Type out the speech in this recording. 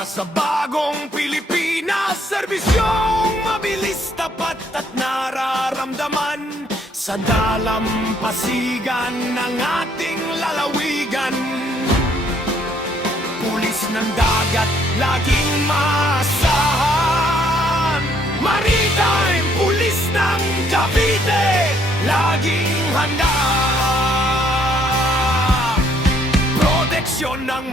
Para sa bagong Pilipinas, serbisyong mabilis, tapat at nararamdaman. Sa dalampasigan ng ating lalawigan, pulis ng dagat laging maasahan. Maritime pulis ng Cavite, laging handa. Proteksyon ng